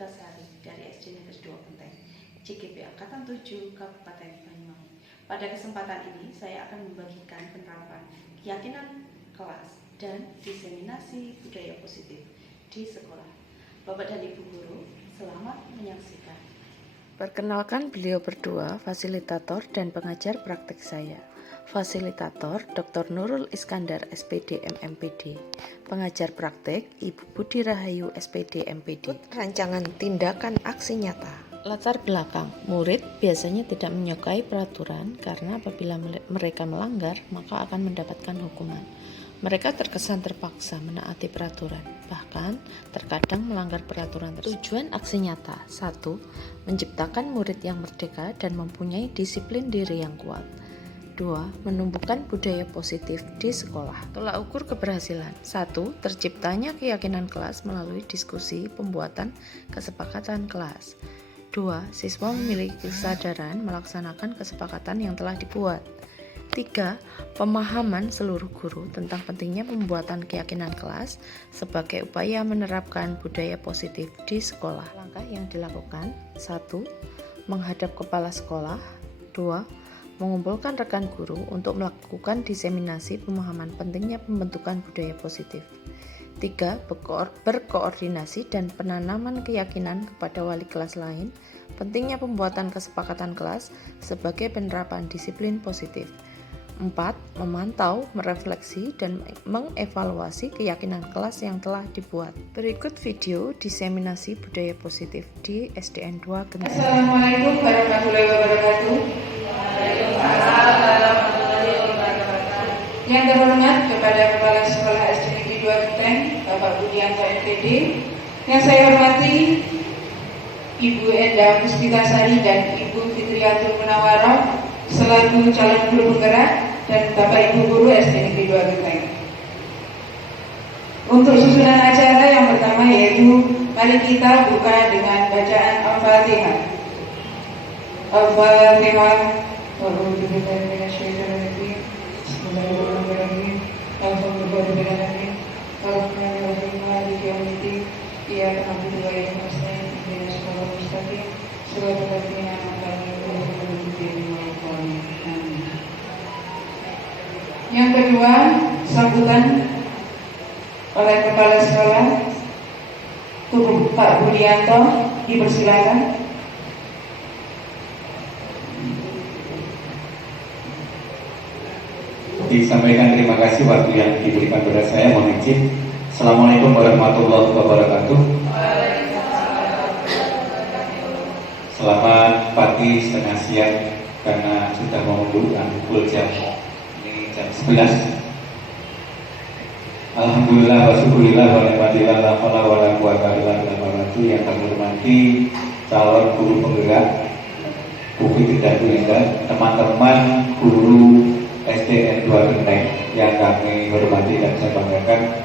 Puspitasari dari SD Negeri 2 Genteng, CGP Angkatan 7 Kabupaten Banyuwangi. Pada kesempatan ini saya akan membagikan penerapan keyakinan kelas dan diseminasi budaya positif di sekolah. Bapak dan Ibu guru, selamat menyaksikan. Perkenalkan, beliau berdua fasilitator dan pengajar praktik saya. Fasilitator Dr. Nurul Iskandar SPD MMPD. Pengajar praktik Ibu Budi Rahayu SPD MPD. Rancangan tindakan aksi nyata. Latar belakang, murid biasanya tidak menyukai peraturan karena apabila mereka melanggar maka akan mendapatkan hukuman. Mereka terkesan terpaksa menaati peraturan, bahkan terkadang melanggar peraturan tersebut. Tujuan aksi nyata: 1. Menciptakan murid yang merdeka dan mempunyai disiplin diri yang kuat. 2. Menumbuhkan budaya positif di sekolah. Tolak ukur keberhasilan: 1. Terciptanya keyakinan kelas melalui diskusi pembuatan kesepakatan kelas. 2. Siswa memiliki kesadaran melaksanakan kesepakatan yang telah dibuat. 3. Pemahaman seluruh guru tentang pentingnya pembuatan keyakinan kelas sebagai upaya menerapkan budaya positif di sekolah. Langkah yang dilakukan: 1. Menghadap kepala sekolah. 2. Mengumpulkan rekan guru untuk melakukan diseminasi pemahaman pentingnya pembentukan budaya positif. 3. Berkoordinasi dan penanaman keyakinan kepada wali kelas lain pentingnya pembuatan kesepakatan kelas sebagai penerapan disiplin positif. 4. Memantau, merefleksi, dan mengevaluasi keyakinan kelas yang telah dibuat. Berikut video diseminasi budaya positif di SDN 2 Genteng. Assalamualaikum warahmatullahi wabarakatuh. Yang terhormat kepada Kepala Sekolah SD Negeri 2 Genteng, Bapak Budianto MPD. Yang saya hormati Ibu Enda Puspitasari dan Ibu Fitriyatul Munawaroh selaku calon guru penggerak, dan Bapak Ibu guru SD Negeri 2 Genteng. Untuk susunan acara yang pertama yaitu mari kita buka dengan bacaan Al-Fatihah. Al-Fatihah. Bismillahirrahmanirrahim. Alhamdulillahirrahmanirrahim. Ar-Rahmanirrahim. Maliki yaumiddin. Iyyaka na'budu wa iyyaka nasta'in. Ihdinas siratal mustaqim. Shiratal ladzina an'amta 'alaihim. Yang kedua, sambutan oleh Kepala Sekolah Pak Budianto, dipersilakan. Disampaikan terima kasih waktu yang diberikan kepada saya. Mohon izin. Assalamualaikum warahmatullahi wabarakatuh. Selamat pagi setengah siang karena sudah mau pukul jam 11. Alhamdulillah wa syukurillah wa ni'matillah la haula wa la quwwata illa billah. Yang kami hormati calon guru penggerak Bu Fitri dan Bu Enda, teman-teman guru SDN 2 Genteng yang kami hormati dan saya banggakan.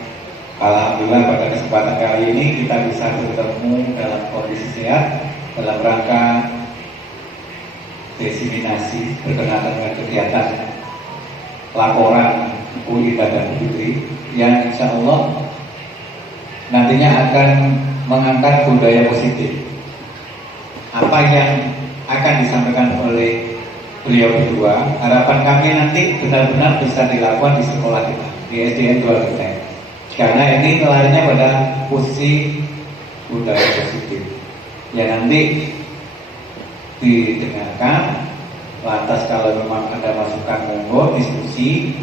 Alhamdulillah pada kesempatan kali ini kita bisa bertemu dalam kondisi sehat dalam rangka diseminasi berkenaan dengan kegiatan laporan Bu Ida dan Bu Fitri yang insya Allah nantinya akan mengangkat budaya positif. Apa yang akan disampaikan oleh beliau berdua, harapan kami nanti benar-benar bisa dilakukan di sekolah kita, di SDN 2 Genteng. Karena ini larinya pada posisi budaya positif. Ya nanti didengarkan. Lantas kalau memang ada masukan monggo diskusi.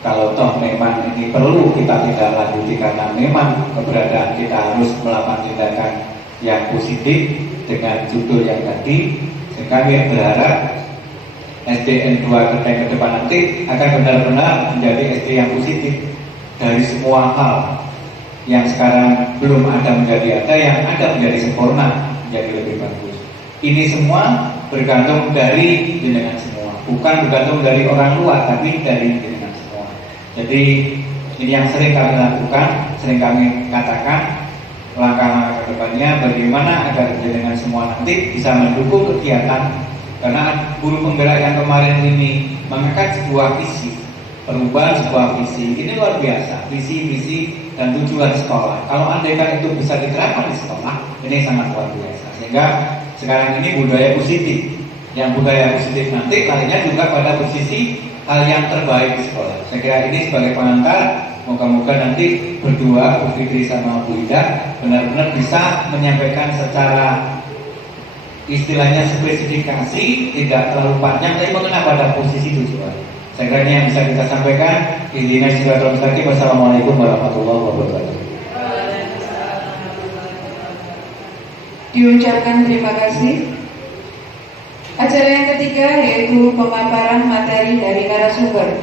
Kalau toh memang ini perlu kita tidak lanjuti karena memang keberadaan kita harus melakukan tindakan yang positif dengan judul yang tadi. Sehingga kami berharap SDN 2 Genteng ke depan nanti akan benar-benar menjadi SD yang positif dari semua hal yang sekarang belum ada menjadi ada, yang ada menjadi sempurna, menjadi lebih bagus. Ini semua bergantung dari jenengan semua, bukan bergantung dari orang luar, tapi dari jenengan semua. Jadi ini yang sering kami lakukan, sering kami katakan langkah-langkah ke depannya bagaimana agar jenengan semua nanti bisa mendukung kegiatan. Karena guru penggerak yang kemarin ini mengangkat sebuah visi perubahan sebuah visi. Ini luar biasa, visi, misi, dan tujuan sekolah. Kalau andaikan itu bisa diterapkan di sekolah, ini sangat luar biasa. Sehingga sekarang ini budaya positif. Yang budaya positif nanti lainnya juga pada posisi hal yang terbaik di sekolah. Saya kira ini sebagai pengantar, moga-moga nanti berdua, Bu Fitri sama Bu Ida, benar-benar bisa menyampaikan secara istilahnya spesifikasi, tidak terlalu panjang, tapi mengena pada posisi tujuan. Saya kira ini yang bisa kita sampaikan. Intinya silaturahmi mustaqim. Wassalamualaikum warahmatullahi wabarakatuh. Diucapkan terima kasih. Acara yang ketiga yaitu pemaparan materi dari narasumber.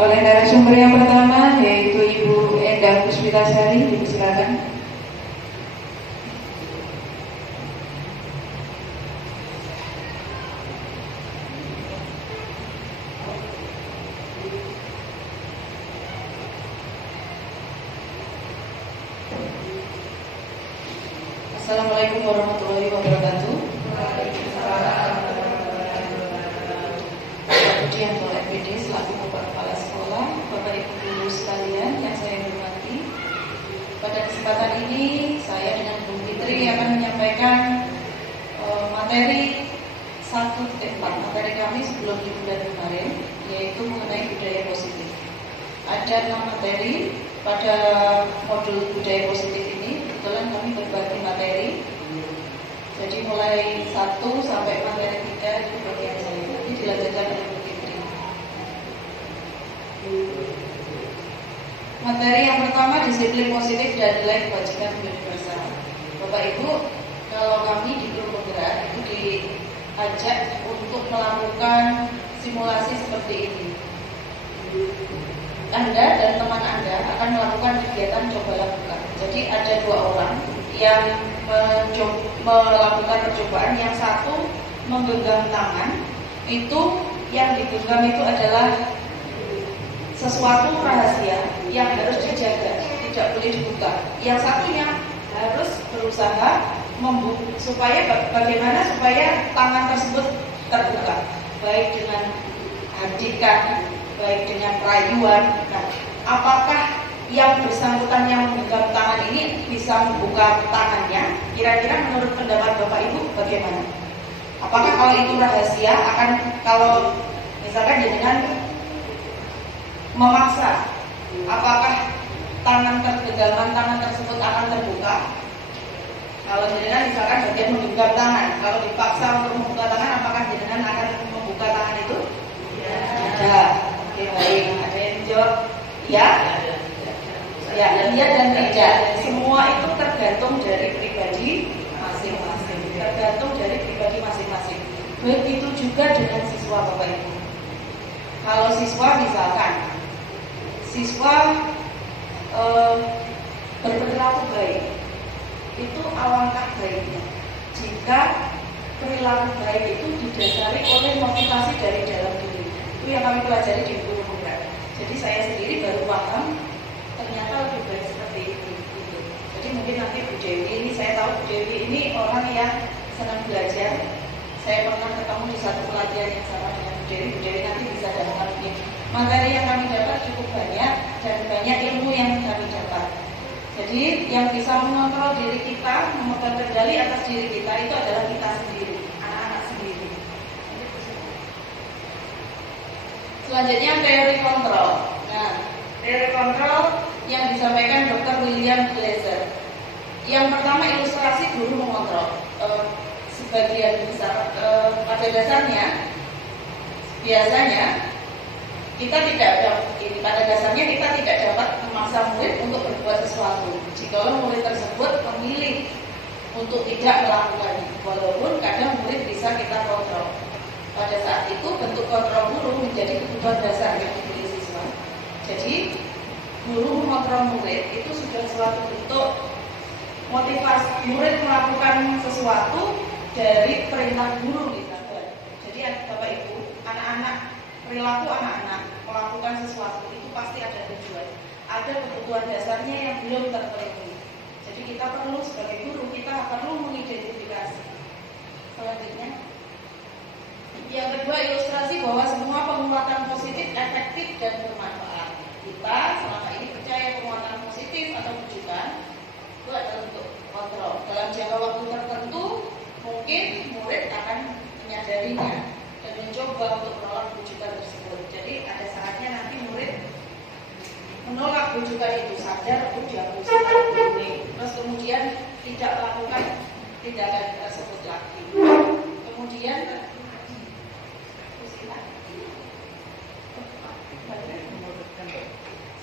Oleh narasumber yang pertama yaitu Ibu Endah Puspitasari, silakan. Assalamualaikum warahmatullahi wabarakatuh. Bapak Budianto MPD selaku Bapak Kepala Sekolah, Bapak Ibu guru sekalian yang saya hormati. Pada kesempatan ini saya dengan Bu Fitri akan menyampaikan materi 1.4 materi kami sebelum liburan kemarin, yaitu mengenai budaya positif. Ada 6 materi pada modul budaya positif ini. Kebetulan kami berbagi materi. Jadi mulai 1 sampai materi 3 itu bagian saya. Nanti dilanjutkan oleh Bu Fitri. Materi yang pertama disiplin positif dan nilai kewajiban universal. Bapak Ibu, kalau kami di grup penggerak itu diajak untuk melakukan simulasi seperti ini. Anda dan teman Anda akan melakukan kegiatan coba lakukan. Jadi ada 2 orang yang melakukan percobaan. Yang satu menggenggam tangan. Itu yang digenggam itu adalah sesuatu rahasia yang harus dijaga, tidak boleh dibuka. Yang satunya harus berusaha supaya bagaimana supaya tangan tersebut terbuka, baik dengan hadikan, baik dengan rayuan. Nah, apakah yang bersangkutan yang menggenggam tangan ini bisa membuka tangannya? Kira-kira menurut pendapat Bapak Ibu bagaimana? Apakah kalau itu rahasia akan, kalau misalkan dengan memaksa, apakah genggaman tangan tersebut akan terbuka? Kalau jenengan misalkan bagian menggenggam tangan, kalau dipaksa untuk membuka tangan, apakah jenengan akan membuka tangan itu? Tidak. Oke, baik. Ada yang jawab ya? Ya, iya dan tidak. Semua itu tergantung dari pribadi masing-masing. Tergantung dari pribadi masing-masing. Begitu juga dengan siswa Bapak Ibu. Kalau siswa misalkan, siswa berperilaku baik, itu alangkah baiknya jika perilaku baik itu didasari oleh motivasi dari dalam diri. Itu yang kami pelajari di guru penggerak. Jadi saya sendiri baru paham ternyata lebih baik seperti itu. Gitu. Jadi mungkin nanti Bu Dewi ini, saya tahu Bu Dewi ini orang yang senang belajar. Saya pernah ketemu di satu pelatihan yang sama dengan Bu Dewi. Bu Dewi nanti bisa dapatkan mungkin materi yang kami dapat cukup banyak dan banyak ilmu yang kami dapat. Jadi yang bisa mengontrol diri kita, memegang kendali atas diri kita itu adalah kita sendiri, anak-anak sendiri. Selanjutnya teori kontrol. Nah, teori kontrol yang disampaikan Dr. William Glaser. Yang pertama, ilustrasi guru mengontrol. Sebagian besar pada dasarnya biasanya kita pada dasarnya kita tidak dapat memaksa murid untuk berbuat sesuatu jika murid tersebut memilih untuk tidak melakukannya, walaupun kadang murid bisa kita kontrol. Pada saat itu bentuk kontrol guru menjadi kebutuhan dasar yang dimiliki siswa. Jadi guru mengontrol murid itu sudah suatu bentuk motivasi murid melakukan sesuatu dari perintah guru misalkan. Jadi Bapak Ibu, anak-anak, perilaku anak-anak melakukan sesuatu itu pasti ada tujuan, ada kebutuhan dasarnya yang belum terpenuhi. Jadi kita perlu sebagai guru, kita perlu mengidentifikasi. Selanjutnya, yang kedua, ilustrasi bahwa semua penguatan positif efektif dan bermanfaat. Kita selama ini percaya penguatan positif atau rujukan itu adalah untuk kontrol. Dalam jangka waktu tertentu mungkin murid akan menyadarinya dan mencoba untuk menolak rujukan tersebut. Jadi ada saatnya nanti murid menolak rujukan itu, sadar dihapusin ini, terus kemudian tidak melakukan tindakan tersebut lagi. Kemudian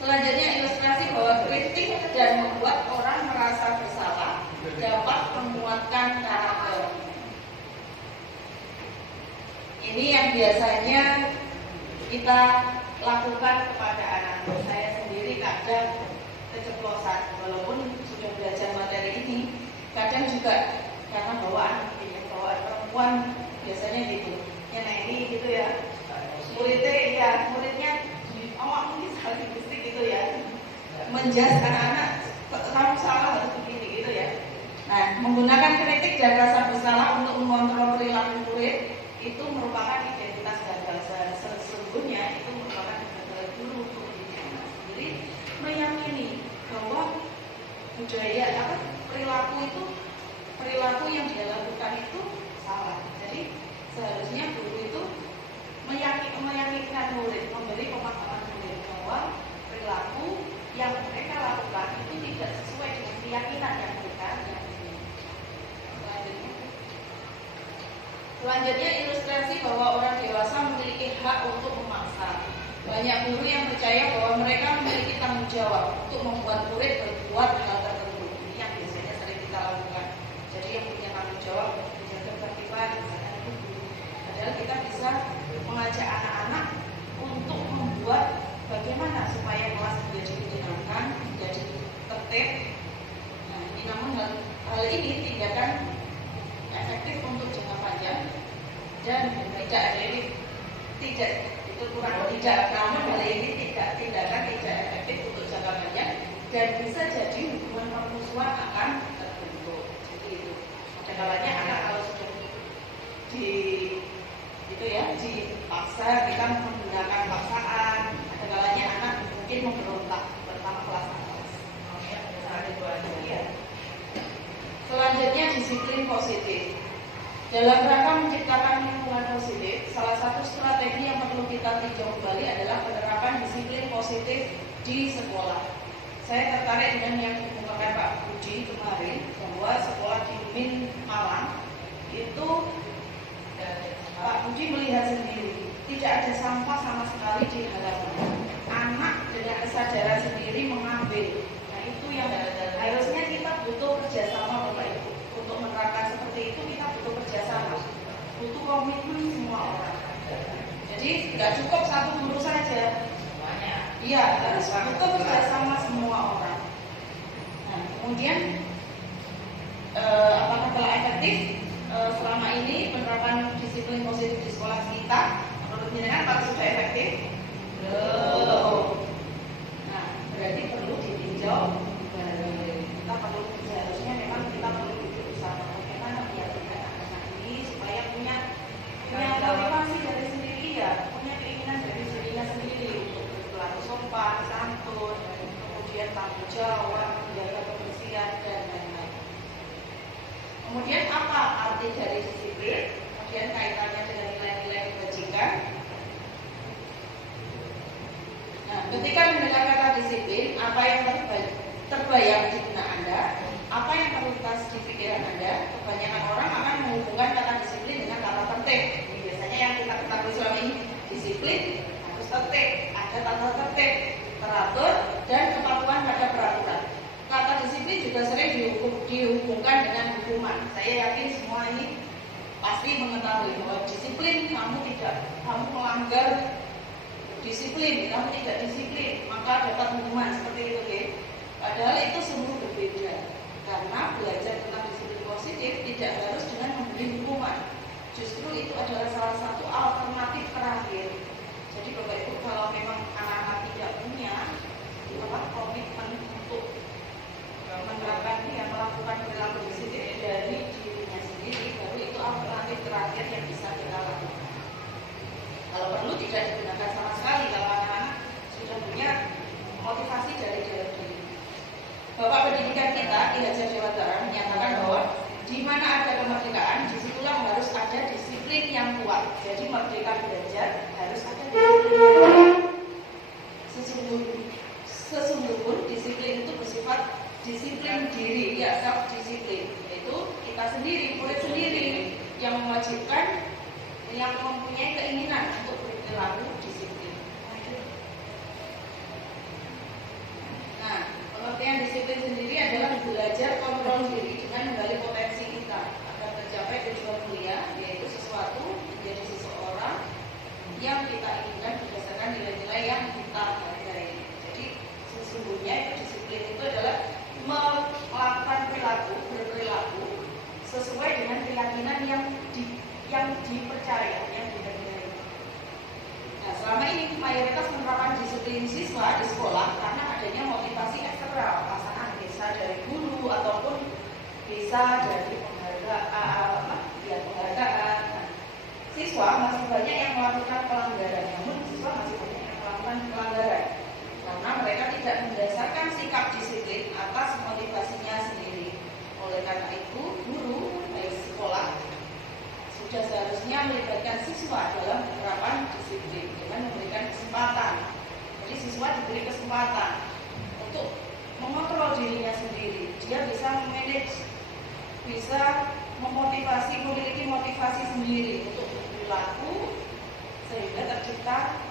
selanjutnya ilustrasi bahwa kritik dan membuat orang merasa bersalah dapat menguatkan karakter. Ini yang biasanya kita lakukan kepada anak. Saya sendiri kadang keceplosan, walaupun sudah belajar materi ini, kadang juga karena bawaan perempuan biasanya gitu. Ya nah ini gitu ya. Muridnya awak mungkin sekali istri gitu ya. Menjas anak-anak kamu salah harus begini gitu ya. Nah, menggunakan kritik dan rasa bersalah untuk mengontrol perilaku murid itu merupakan identitas gagal. Sesungguhnya itu merupakan kegagalan guru untuk mendidik anak sendiri meyakini bahwa budaya perilaku yang dia lakukan itu salah. Jadi seharusnya guru itu meyakinkan murid, memberi pemahaman murid bahwa perilaku yang mereka lakukan itu tidak sesuai dengan keyakinan yang mereka yakini. Selanjutnya ilustrasi bahwa orang dewasa memiliki hak untuk memaksa. Banyak guru yang percaya bahwa mereka memiliki tanggung jawab untuk membuat murid berbuat hal tertentu. Ini yang biasanya sering kita lakukan. Jadi yang punya tanggung jawab menjaga ketertiban, misalkan itu guru. Padahal kita bisa mengajak anak-anak untuk membuat bagaimana supaya kelas menjadi menyenangkan, menjadi tertib. Nah, ini namun hal ini tindakan efektif untuk jangka panjang dan namun hal ini tindakan tidak efektif untuk jangka panjang dan bisa jadi hubungan permusuhan akan terbentuk. Jadi itu ada kalanya anak kalau sudah dipaksa, kita menggunakan paksaan. Ada kalanya anak mungkin memberontak pertama kelas atas. Selanjutnya disiplin positif. Dalam rangka menciptakan lingkungan positif, salah satu strategi yang perlu kita tinjau kembali adalah penerapan disiplin positif di sekolah. Saya tertarik dengan yang dikemukakan Pak Budi kemarin bahwa sekolah di UMIN Malang itu Pak Budi melihat sendiri tidak ada sampah sama sekali di halaman. Anak dengan kesadaran sendiri mengambil. Nah itu yang harusnya kita butuh kerjasama Bapak Ibu untuk menerapkan seperti itu. Kita butuh kerjasama, butuh komitmen semua orang. Jadi nggak cukup satu guru saja, iya harus butuh kerjasama semua orang. Nah kemudian apakah telah efektif selama ini penerapan disiplin positif di sekolah kita? Menurut jenengan apakah sudah efektif? Belum. Nah berarti perlu ditinjau. Kita perlu seharusnya memang kita perlu duduk bersama bagaimana meyakinkan anak-anak ini supaya punya motivasi dari sendiri ya, punya keinginan dari dirinya sendiri untuk berlaku sopan, santun, kemudian tanggung jawab, menjaga kebersihan dan lain-lain. Kemudian apa arti dari disiplin? Kemudian kaitannya dengan nilai-nilai kebajikan. Nah, ketika mendengar kata disiplin, apa yang terbayang di benak Anda? Apa yang terlintas di pikiran Anda? Kebanyakan orang akan menghubungkan kata disiplin dengan kata tertib. Ini biasanya yang kita ketahui selama ini, disiplin harus tertib, ada tata tertib, teratur, dan kepatuhan pada peraturan. Kata disiplin juga sering dihubungkan dengan hukuman. Saya yakin semua ini pasti mengetahui bahwa disiplin kamu melanggar disiplin, kamu tidak disiplin, maka dapat hukuman seperti itu, ya. Padahal itu sungguh berbeda. Karena belajar tentang disiplin positif tidak harus dengan memberi hukuman. Justru itu adalah salah satu alternatif terakhir. Jadi Bapak Ibu kalau memang anak-anak tidak punya komitmen untuk menerapkan yang melakukan perilaku disiplin dari dirinya sendiri, baru itu alternatif terakhir yang bisa kita lakukan. Kalau perlu tidak digunakan sama sekali kalau anak-anak sudah punya motivasi dari dalam diri. Bapak pendidikan kita di Hajar Dewantara menyatakan bahwa di mana ada kemerdekaan, disitulah harus ada disiplin yang kuat. Jadi merdeka belajar harus ada disiplin. Sesungguhnya disiplin itu bersifat disiplin diri, ya self disiplin, yaitu kita sendiri, murid sendiri yang mewajibkan, yang mempunyai keinginan untuk berperilaku disiplin. Nah, pengertian disiplin sendiri adalah belajar kontrol diri dengan menggali potensi kita agar mencapai tujuan mulia, yaitu sesuatu menjadi seseorang yang kita inginkan berdasarkan nilai-nilai yang kita hargai. Jadi sesungguhnya itu disiplin itu adalah melakukan berperilaku sesuai dengan keyakinan yang dipercaya, yang diyakini. Nah, selama ini mayoritas menerapkan disiplin siswa di sekolah karena adanya motivasi eksternal, pasangan bisa dari guru ataupun bisa dari penghargaan. Nah, siswa masih banyak yang melakukan pelanggaran, namun siswa masih banyak yang melakukan pelanggaran karena mereka tidak mendasarkan sikap disiplin atas motivasinya sendiri. Oleh karena itu, guru dari sekolah sudah seharusnya melibatkan siswa dalam penerapan disiplin dengan memberikan kesempatan. Jadi siswa diberi kesempatan untuk mengontrol dirinya sendiri. Dia bisa memanage, bisa memotivasi, memiliki motivasi sendiri untuk berperilaku sehingga tercipta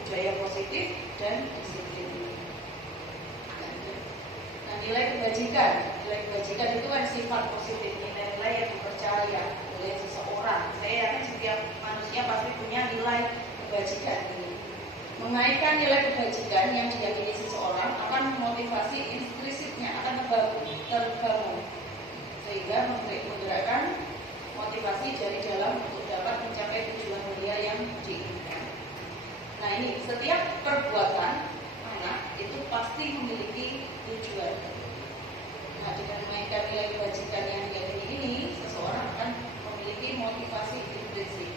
budaya positif dan disiplin. Nah, nilai kebajikan itu kan sifat positif, nilai-nilai yang dipercaya oleh seseorang. Saya yakin setiap manusia pasti punya nilai kebajikan ini. Mengaitkan nilai kebajikan yang diyakini seseorang akan memotivasi intrinsifnya, akan terbangun sehingga menggerakkan motivasi dari dalam untuk dapat mencapai tujuan mulia yang diinginkan. Nah, ini setiap perbuatan anak itu pasti memiliki tujuan. Nah, dengan mengaitkan nilai kebajikan yang diyakini ini, seseorang akan memiliki motivasi intrinsik.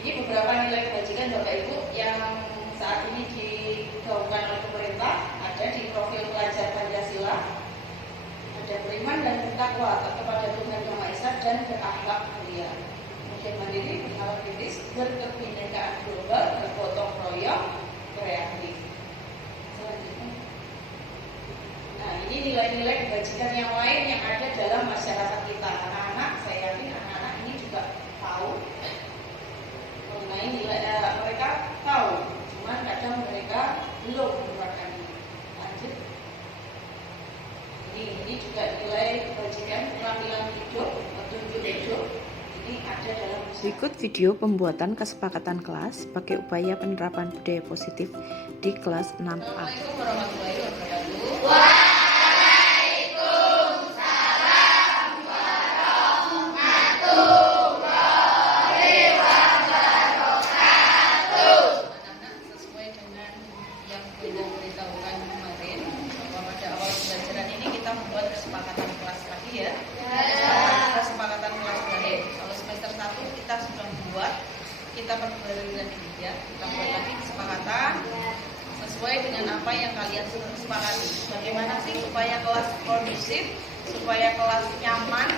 Ini beberapa nilai kebajikan Bapak Ibu yang saat ini digaungkan oleh pemerintah, ada di profil pelajar Pancasila. Ada beriman dan bertakwa kepada Tuhan Yang Maha Esa dan berakhlak mulia. Kemudian mandiri, bernalar kritis, berkebinekaan global, bergotong royong, kreatif. Selanjutnya. Nah, ini nilai-nilai kebajikan yang lain yang ada dalam masyarakat kita. Anak-anak, saya yakin anak-anak ini juga tahu mengenai nilai, mereka tahu, cuman kadang mereka belum menerapkan ini. Lanjut. Ini juga nilai kebajikan penampilan hidup, petunjuk hidup. Ini ada dalam Berikut video pembuatan kesepakatan kelas sebagai upaya penerapan budaya positif di kelas 6A. Assalamualaikum warahmatullahi wabarakatuh. Kita perbarui lagi ya, kita buat lagi kesepakatan sesuai dengan apa yang kalian sepakati. Bagaimana sih supaya kelas kondusif, supaya kelas nyaman?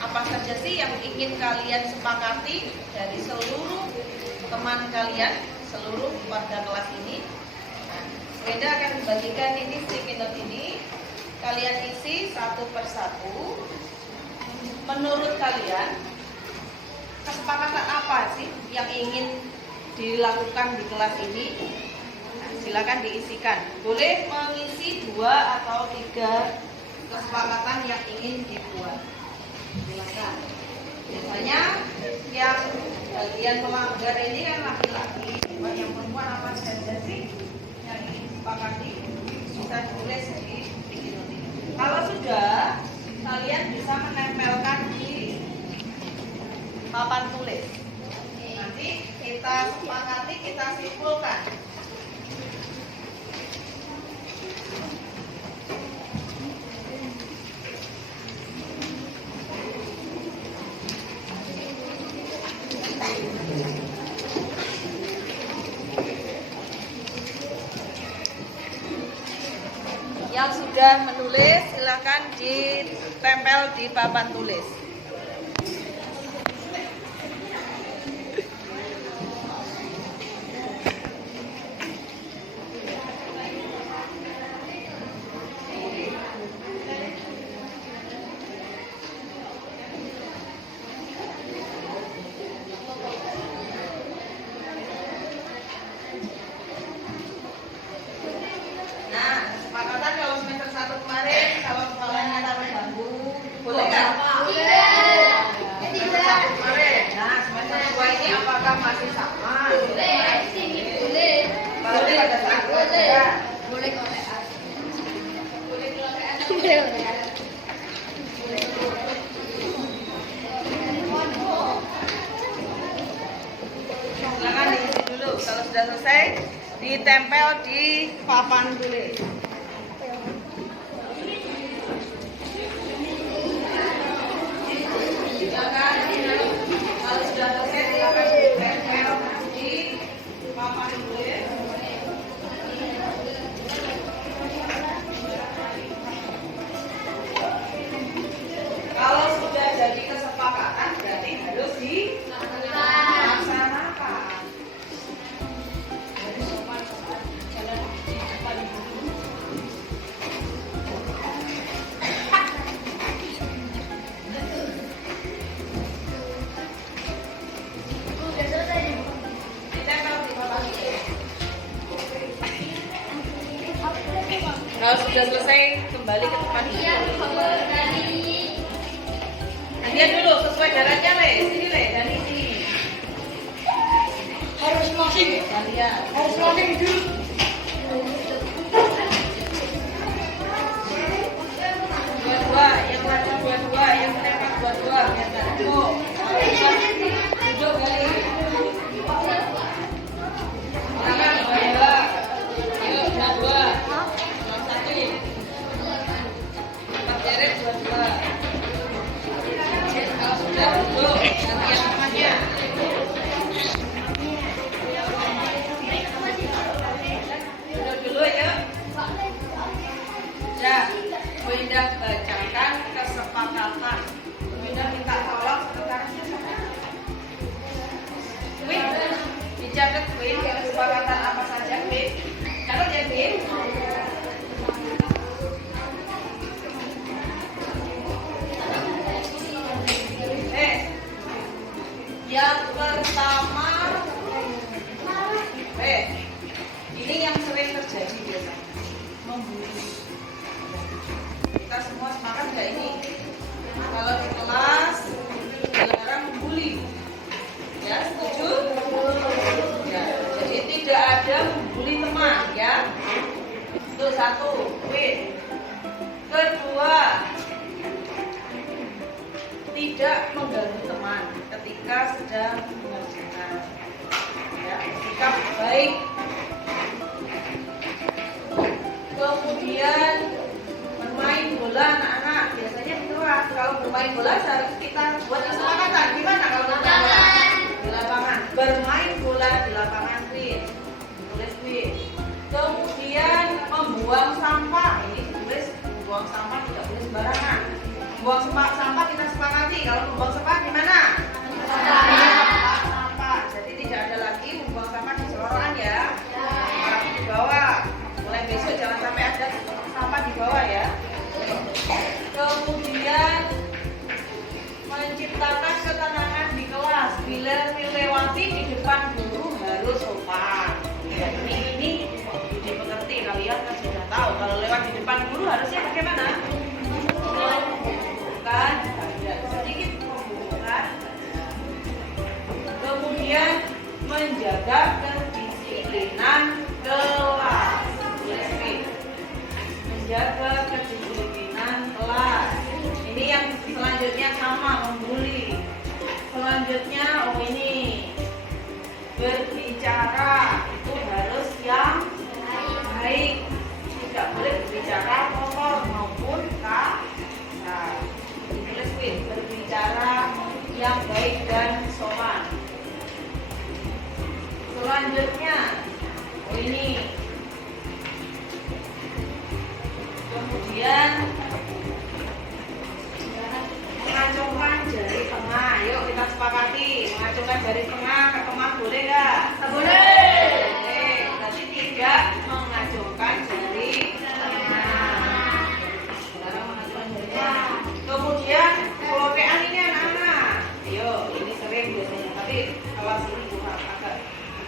Apa saja sih yang ingin kalian sepakati dari seluruh teman kalian, seluruh warga kelas ini? Nah, Brenda akan membagikan ini sticky note ini. Kalian isi satu persatu. Menurut kalian, kesepakatan apa sih yang ingin dilakukan di kelas ini? Nah, silakan diisikan. Boleh mengisi 2 atau 3 kesepakatan yang ingin dibuat. Silakan. Biasanya yang bagian pelanggar ini kan laki-laki. Yang perempuan apa saja sih yang ingin disepakati? Bisa ditulis di sticky note ini. Kalau sudah, kalian bisa menempelkan di papan tulis. Nanti kita sepakati, kita simpulkan. sudah menulis, silakan ditempel di papan tulis. Kesepakatan kalau semester 1 kemarin kalau sekolahnya taruh bambu, boleh nggak? Tidak. Kemarin. Nah, semester 2 ini apakah masih sama? Boleh. Kalau pada saat ya. Boleh kolekan. Boleh kolekan. Silakan diisi dulu. Kalau sudah selesai, ditempel di papan tulis. Kalau sudah selesai, silakan ditempel di papan tulis. Kalau sudah jadi kesepakatan, berarti harus dilaksanakan. Kalau sudah selesai, kembali ke tempat duduk. Lihat dulu sesuai jaraknya, Le. Sini, Le, dari sini. Harus closing. Kalian harus closing dulu. Dua-dua, yang maju dua-dua, yang menembak dua-dua. Yang tak duduk. Duduk kali. Silakan dua-dua. Ayo, dua-dua. Deret dua-dua. Kalau sudah duduk, gantian namanya. Duduk dulu ya. Ya, Bu Indah bacakan kesepakatan. Bu Indah minta tolong sekretarisnya. Win, dicatat Win, kesepakatan apa saja Win? Catat ya Win. Yang pertama, ini yang sering terjadi biasanya, membuli. Kita semua sepakat nggak ini? Kalau di kelas dilarang membuli, ya setuju? Ya, jadi tidak ada membuli teman, ya. Itu satu, win. Kedua, tidak mengganggu teman ketika sedang mengerjakan, ya, sikap baik. Kemudian bermain bola anak-anak biasanya di kelas. Kalau bermain bola harus kita buat kesepakatan. Gimana kalau bermain bola di lapangan? Bermain bola di lapangan green, tulis green. Kemudian membuang sampah, ini tulis membuang sampah tidak boleh sembarangan. Membuang sampah kita sepakati. Kalau membuang sampah di mana? Sampah. Jadi tidak ada lagi membuang sampah di selorokan ya. Tapi di bawah. Mulai besok jangan sampai ada sampah di bawah ya. Kemudian menciptakan ketenangan di kelas. Bila melewati di depan guru harus sopan. Ya, ini dimengerti, kalian kan sudah tahu. Kalau lewat di depan guru harusnya bagaimana? Bukan, tidak sedikit membuka. Kemudian menjaga kedisiplinan kelas. Menjaga kedisiplinan kelas. Ini yang selanjutnya sama, membuli. Selanjutnya, ini berbicara itu harus yang baik. Tidak boleh berbicara kotor maupun kasar. Ditulis berbicara yang baik dan sopan. Selanjutnya, ini kemudian sepakati mengacungkan jari tengah ke teman boleh nggak? Boleh. Oke, berarti tidak mengacungkan jari tengah. Dilarang mengacungkan jari tengah. Kemudian kelopean ini anak-anak. Ayo, ini sering biasanya, tapi kelas ini juga agak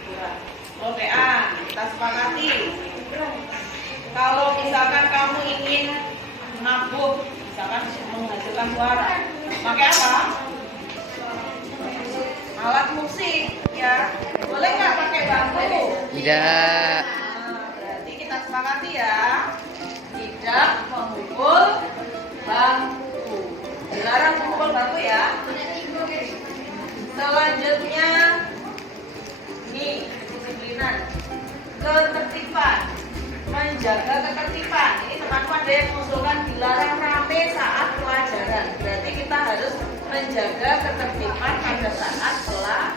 kurang. Kelopean, kita sepakati. Kalau misalkan kamu ingin nabuh, misalkan menghasilkan suara, pakai apa? Alat musik, ya. Boleh nggak pakai bambu? Tidak. Nah, berarti kita sepakati ya, tidak memukul bambu. Dilarang memukul bambu ya. Selanjutnya, ini kedisiplinan, ketertiban, menjaga ketertiban. Ini teman-teman ada yang mengusulkan dilarang rame saat pelajaran. Berarti kita harus menjaga ketertiban pada saat pelajaran.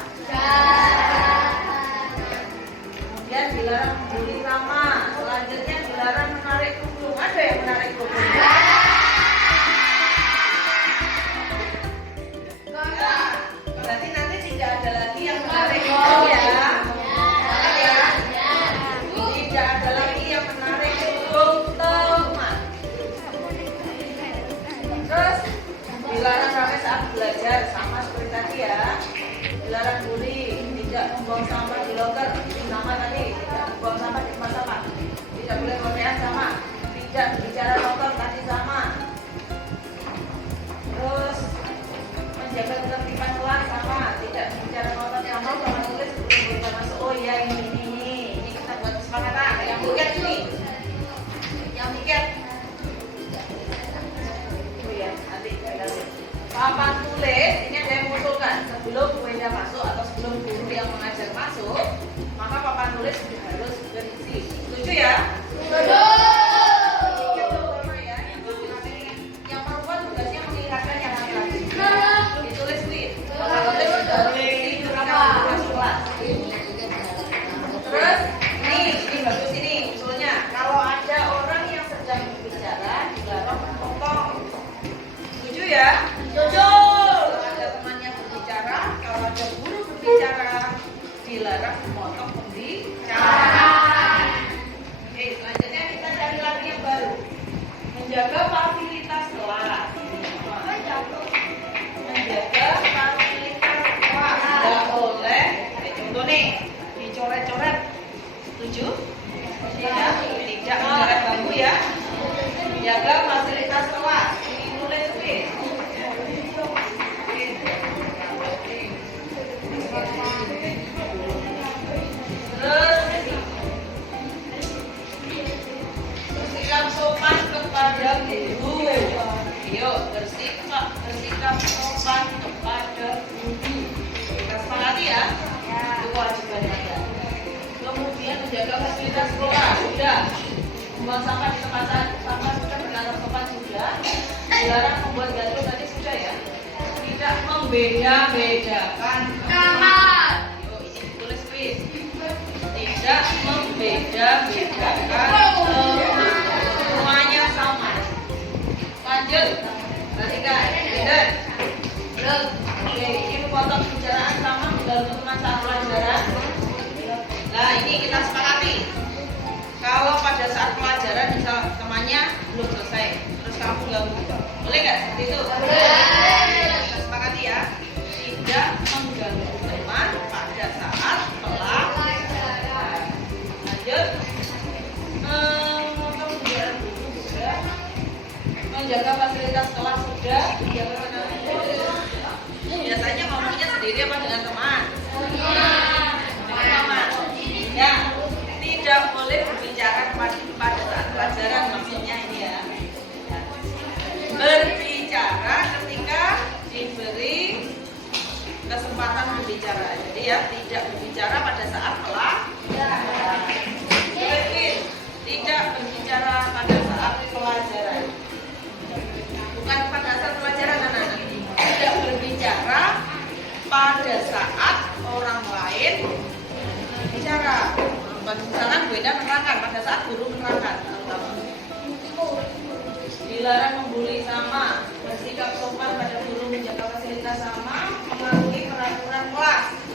Kemudian dilarang membuli sama. Selanjutnya dilarang menarik kerudung. Ada yang menarik kerudung? Ya, berarti nanti tidak ada lagi yang menarik kerudung ya. Tidak ada lagi yang menarik kerudung teman. Terus dilarang rame saat belajar, sama seperti tadi ya. Dilarang bully, tidak membuang sampah di loker, sama tadi. Tidak membuang sampah di tempat sampah. Tidak boleh korean, sama. Tidak berbicara kotor, tadi sama. Terus menjaga ketertiban kelas, sama. Tidak berbicara kotor, sama. Sama tulis sebelum kita masuk. Oh iya, ini kita buat kesepakatan. Yang buket ini, yang buket. Oh iya, nanti kita lihat. Papan tulis ini ada yang mengusulkan sebelum Bu Enda masuk atau sebelum guru yang mengajar masuk, maka papan tulis harus berisi. Setuju ya? Setuju. Yang perempuan tugasnya mengingatkan yang laki-laki. Ditulis nih. Papan tulis harus berisi ketika masuk kelas. Terus ini bagus ini usulnya. Kalau ada orang yang sedang berbicara dilarang memotong. Setuju ya? Setuju. Kalau ada temannya berbicara, kalau ada guru berbicara, dilarang memotong pembicaraan. Oke, selanjutnya kita cari lagi yang baru. Menjaga fasilitas kelas. Menjaga fasilitas kelas. Tidak boleh. Contoh nih, dicoret-coret. Setuju? Tidak. Tidak mencoret bambu ya. Menjaga fasilitas kelas. Ini tulis please. Terus bersikap sopan kepada guru. Ayo bersikap sopan kepada guru. Kita sepakati ya. Itu kewajiban kita. Kemudian menjaga fasilitas sekolah sudah. Membuang sampah di tempat sampah sudah, berkantong sopan sudah. Dilarang membuat gaduh tadi sudah ya. Tidak membeda-bedakan tempat. Yuk, ini ditulis please. Tidak membeda-bedakan tempat. Semuanya sama. Lanjut. Perhatikan. Benar. Oke, ini memotong pembicaraan sama mengganggu teman saat pelajaran. Nah, ini kita sepakati. Kalau pada saat pelajaran misal temannya belum selesai, terus kamu ganggu, boleh nggak seperti itu? Boleh. Kita sepakati ya, tidak mengganggu teman pada saat pelajaran. Lanjut, pembelajaran guru sudah, menjaga fasilitas kelas sudah, biasanya ngomongnya sendiri apa dengan teman? Dengan teman. Ya. Tidak boleh berbicara pada saat pelajaran, maksudnya ini ya. Berbicara ketika diberi kesempatan berbicara. Jadi ya tidak berbicara pada saat pelajaran. Tidak berbicara pada saat pelajaran. Bukan pada saat pelajaran anak-anak. Tidak berbicara pada saat orang lain berbicara. Misalkan Bu Enda menerangkan pada saat guru menerangkan, dilarang membuli sama, bersikap sopan pada guru, menjaga fasilitas sama, mematuhi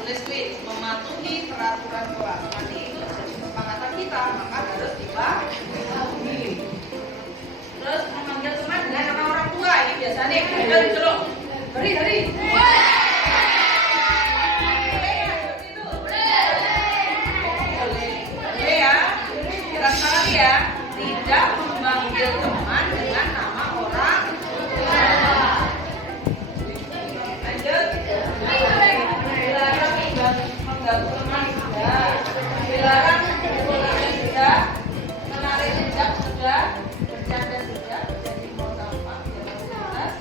tulis kuis, mematuhi peraturan kelas. Nanti itu jadi kesepakatan kita, maka harus dipatuhi. Terus memanggil teman dengan nama orang tua, ini biasanya dari celok. Hari. Boleh ya. Kita sekali ya, tidak memanggil teman dengan nama orang tua. Lanjut. Dilarang mengganggu teman sudah. Dilarang mengulangi sudah. Menarik jejak sudah. Bercanda sudah. Jadi mau sampah. Jelas.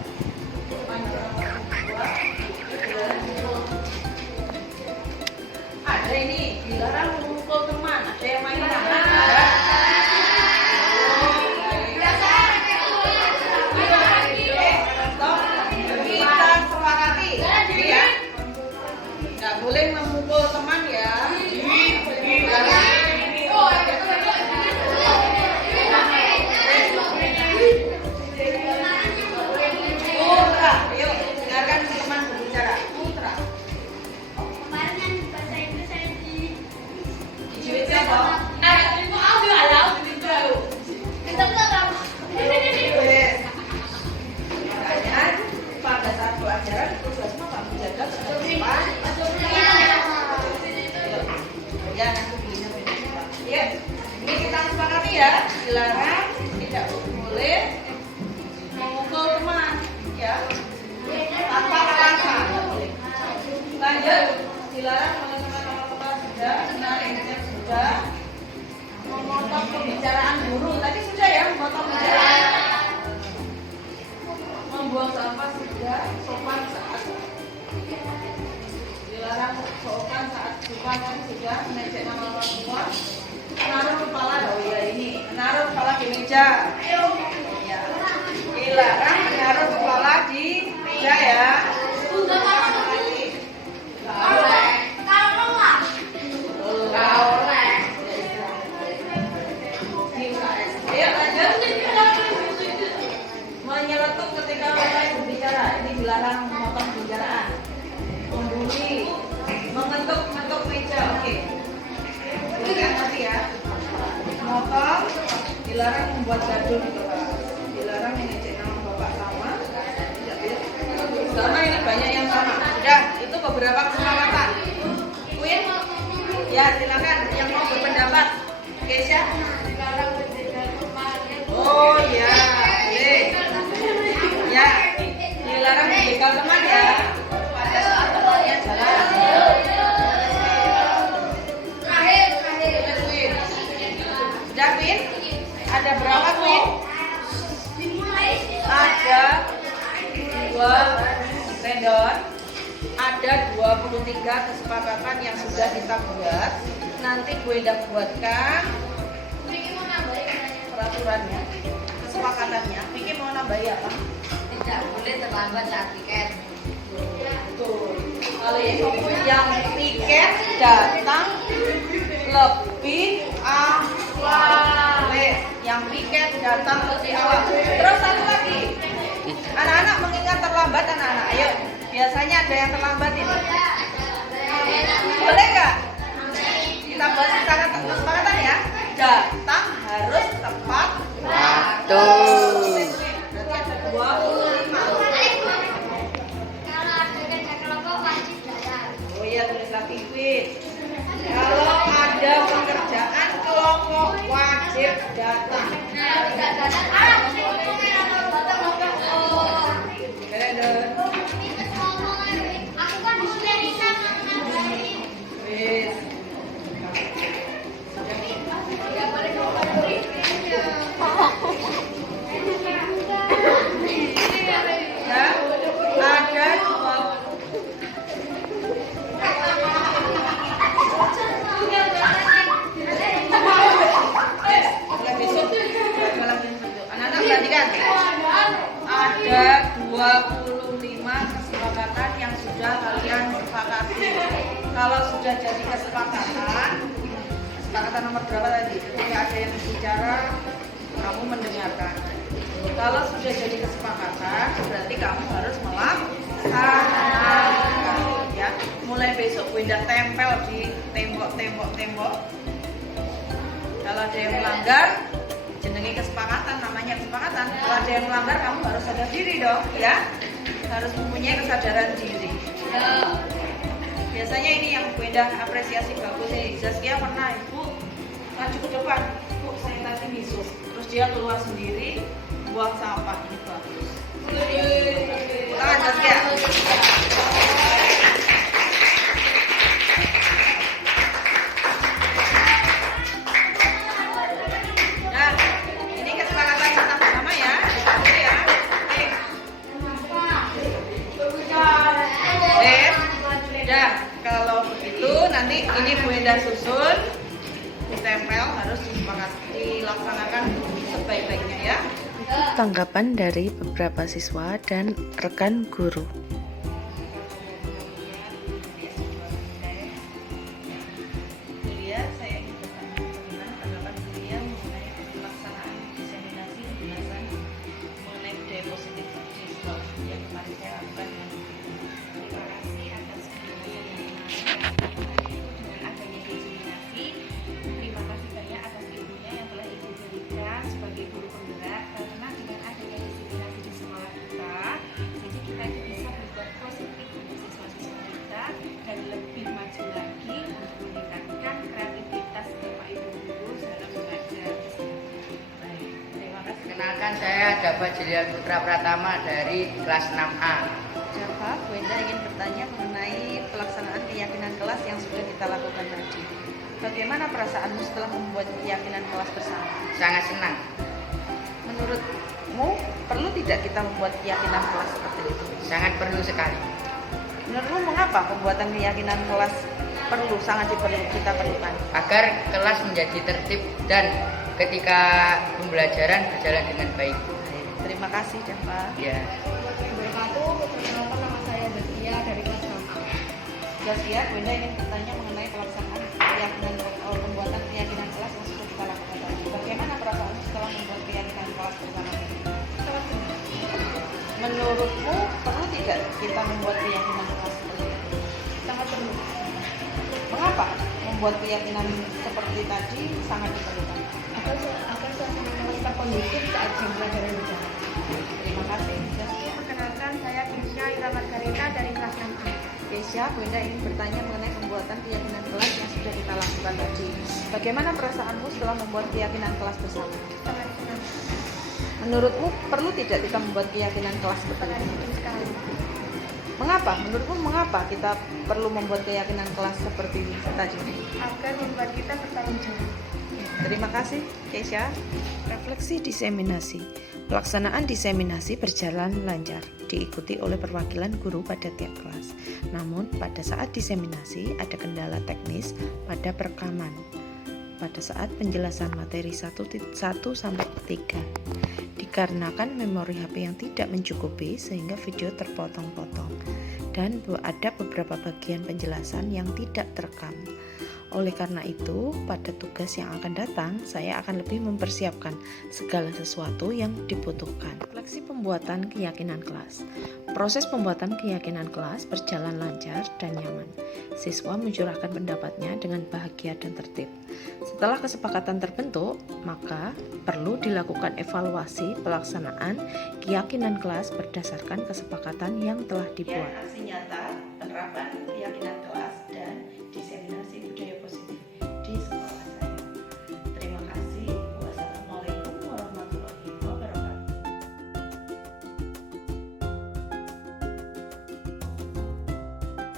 Manggil orang tua. Ada ini dilarang memukul teman. Ada yang main tangan. Kita sepakati, ya. Nggak boleh memukul teman ya. Putra, yuk dengarkan teman berbicara. Putra. Dicuit siapa? Pertanyaan, pada saat pelajaran tugasmu apa? Menjaga ketertiban. Ya, nanti pilihnya beda. Ya, ini kita sepakati ya. Dilarang, tidak boleh memukul teman, ya. Tanpa alasan. Lanjut, dilarang mengenai nama sudah, menarik jejak sudah, memotong pembicaraan guru. Tadi sudah ya, memotong pembicaraan. Membuang sampah sudah, sopan saat dilarang sopan saat sopan tadi sudah, mengejek nama orang tua, menaruh kepala ya ini, menaruh kepala di meja. Ya. Dilarang menaruh kepala di meja ya. Ayo lanjut. Menyeletuk ketika mulai berbicara, ini dilarang memotong pembicaraan. Membuli, mengetuk meja, oke. Lihat tadi ya. Memotong, dilarang membuat gaduh di kelas. Dilarang mengejek nama bapak sama. Sama ini banyak yang sama. Sudah, itu beberapa kesepakatan. Queen, ya silakan yang mau berpendapat. Keisha. Oh ya, boleh. Ya, dilarang menjegal teman ya. Pada saat temannya jalan. Sudah Queen? Ada berapa Queen? Ada 2 vendor. Ada 23 kesepakatan yang sudah kita buat. Nanti gue udah buatkan peraturannya, kesepakatannya. Vicky mau nambahi apa? Tidak boleh terlambat saat tiket. Betul. Kalau yang tiket datang lebih awal. Yang tiket datang lebih awal. Terus satu lagi. Anak-anak mengingat terlambat anak-anak. Ayo. Biasanya ada yang terlambat ini. Boleh nggak? Kita bahas kesepakatan ya. Datang harus tepat waktu. Berarti ada 25. Kalau ada kerja kelompok wajib datang. Oh iya, tulis lagi Queen. Kalau ada pekerjaan kelompok wajib datang. Kalau tidak datang, aku kan disuruh Risa nambahin. Wis. Tidak boleh nambahin. Ya, ada 25 kesepakatan yang sudah kalian sepakati. Kalau sudah jadi kesepakatan nomor berapa tadi? Jadi ada yang bicara, kamu mendengarkan. Kalau sudah jadi kesepakatan, berarti kamu harus melaksanakan. Ya, mulai besok Bu Endah tempel di tembok. Kalau ada yang melanggar, jenenge kesepakatan, namanya kesepakatan. Kalau ada yang melanggar, kamu harus sadar diri dong, ya. Harus mempunyai kesadaran diri. Biasanya ini yang Bu Endah apresiasi bagus nih. Zaskia pernah, Ibu maju ke depan, Bu saya tadi misus, terus dia keluar sendiri buang sampah, ini bagus. Tangan Zaskia. Nah, ini kesepakatan kita bersama ya. Oke ya. Udah, kalau begitu nanti ini Bu Endah susun, ditempel, harus dilaksanakan sebaik-baiknya ya. Tanggapan dari beberapa siswa dan rekan guru. Julia, saya ingin bertanya bagaimana tanggapan Julia mengenai pelaksanaan diseminasi penjelasan mengenai budaya positif digital yang kemarin saya lakukan dengan Terima kasih atas penjelasan yang menarik dengan adanya diseminasi. Terima kasih banyak atas ilmunya yang telah Ibu berikan sebagai guru penggerak, karena dengan adanya diseminasi di sekolah kita, jadi kita itu bisa berbuat positif untuk siswa-siswa kita dan lebih maju lagi untuk meningkatkan kreativitas Bapak Ibu guru dalam mengajar. baik. Terima kasih. Kenalkan, saya Dapat Jilian Putra Pratama dari kelas 6A. Java, Bu Endah ingin bertanya mengenai pelaksanaan keyakinan kelas yang sudah kita lakukan tadi. Bagaimana perasaanmu setelah membuat keyakinan kelas bersama? Sangat senang. Menurutmu perlu tidak kita membuat keyakinan kelas seperti itu? Sangat perlu sekali. Menurutmu mengapa pembuatan keyakinan kelas perlu, sangat kita perlukan? Agar kelas menjadi tertib dan ketika pembelajaran berjalan dengan baik. Terima kasih, Java. Ya. Perkenalkan, nama saya Zaskia dari kelas 6A. Zaskia, Bu Endah ingin bertanya mengenai pelaksanaan pembuatan keyakinan kelas yang sudah kita lakukan tadi. Bagaimana perasaanmu setelah membuat keyakinan kelas bersama ini? Menurutmu perlu tidak kita membuat keyakinan kelas seperti itu? Sangat perlu. Mengapa membuat keyakinan seperti tadi sangat diperlukan? Agar suasana kelas tetap kondusif saat jam pelajaran berjalan. Terima kasih, Zaskia. Perkenalkan, saya Kisha Ira Margarita dari kelas 6A. Keisha, Bu Endah ingin bertanya mengenai pembuatan keyakinan kelas yang sudah kita lakukan tadi. Bagaimana perasaanmu setelah membuat keyakinan kelas bersama? Sangat senang. Menurutmu perlu tidak kita membuat keyakinan kelas seperti Sangat ini? penting sekali. Mengapa? Menurutmu mengapa kita perlu membuat keyakinan kelas seperti ini tadi? Agar membuat kita bertanggung jawab. Terima kasih, Keisha. Refleksi diseminasi. Pelaksanaan diseminasi berjalan lancar, diikuti oleh perwakilan guru pada tiap kelas. Namun, pada saat diseminasi ada kendala teknis pada perekaman. Pada saat penjelasan materi 1-3, dikarenakan memori HP yang tidak mencukupi sehingga video terpotong-potong dan ada beberapa bagian penjelasan yang tidak terekam. Oleh karena itu, pada tugas yang akan datang, saya akan lebih mempersiapkan segala sesuatu yang dibutuhkan. Refleksi pembuatan keyakinan kelas. Proses pembuatan keyakinan kelas berjalan lancar dan nyaman. Siswa mencurahkan pendapatnya dengan bahagia dan tertib. Setelah kesepakatan terbentuk, maka perlu dilakukan evaluasi pelaksanaan keyakinan kelas berdasarkan kesepakatan yang telah dibuat. Aksi nyata